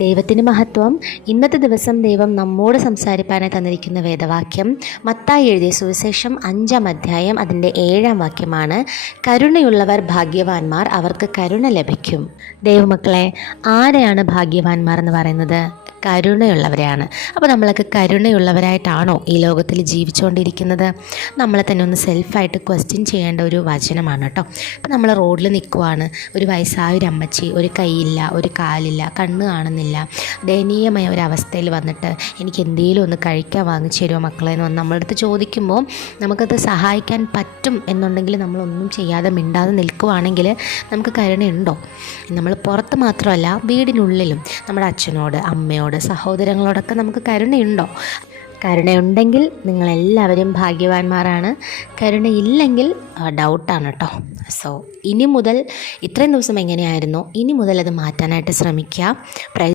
ദൈവത്തിന് മഹത്വം. ഇന്നത്തെ ദിവസം ദൈവം നമ്മോട് സംസാരിപ്പാനായി തന്നിരിക്കുന്ന വേദവാക്യം മത്തായി എഴുതിയ സുവിശേഷം 5-ാം അധ്യായം അതിൻ്റെ 7-ാം വാക്യമാണ്. കരുണയുള്ളവർ ഭാഗ്യവാന്മാർ, അവർക്ക് കരുണ ലഭിക്കും. ദൈവമക്കളെ, ആരെയാണ് ഭാഗ്യവാന്മാർ എന്ന് പറയുന്നത്? കരുണയുള്ളവരെയാണ്. അപ്പോൾ നമ്മളൊക്കെ കരുണയുള്ളവരായിട്ടാണോ ഈ ലോകത്തിൽ ജീവിച്ചുകൊണ്ടിരിക്കുന്നത്? നമ്മളെ തന്നെ ഒന്ന് സെൽഫായിട്ട് ക്വസ്റ്റ്യൻ ചെയ്യേണ്ട ഒരു വചനമാണ് കേട്ടോ. അപ്പോൾ നമ്മൾ റോഡിൽ നിൽക്കുവാണ്, ഒരു വയസ്സായ ഒരു അമ്മച്ചി, ഒരു കൈയില്ല, ഒരു കാലില്ല, കണ്ണ് കാണുന്നില്ല, ദയനീയമായ ഒരവസ്ഥയിൽ വന്നിട്ട് എനിക്ക് എന്തെങ്കിലും ഒന്ന് കഴിക്കാൻ വാങ്ങിച്ചു തരുമോ മക്കളെ എന്ന് നമ്മളെ അടുത്ത് ചോദിക്കുമ്പോൾ നമുക്കത് സഹായിക്കാൻ പറ്റും എന്നുണ്ടെങ്കിൽ നമ്മളൊന്നും ചെയ്യാതെ മിണ്ടാതെ നിൽക്കുവാണെങ്കിൽ നമുക്ക് കരുണയുണ്ടോ? നമ്മൾ പുറത്ത് മാത്രമല്ല, വീടിനുള്ളിലും നമ്മുടെ അച്ഛനോട്, അമ്മയോട്, സഹോദരങ്ങളോടൊക്കെ നമുക്ക് കരുണയുണ്ടോ? കരുണയുണ്ടെങ്കിൽ നിങ്ങളെല്ലാവരും ഭാഗ്യവാന്മാരാണ്. കരുണയില്ലെങ്കിൽ ഡൗട്ടാണ് കേട്ടോ. സോ ഇനി മുതൽ, ഇത്രയും ദിവസം എങ്ങനെയായിരുന്നോ, ഇനി മുതൽ അത് മാറ്റാനായിട്ട് ശ്രമിക്കുക.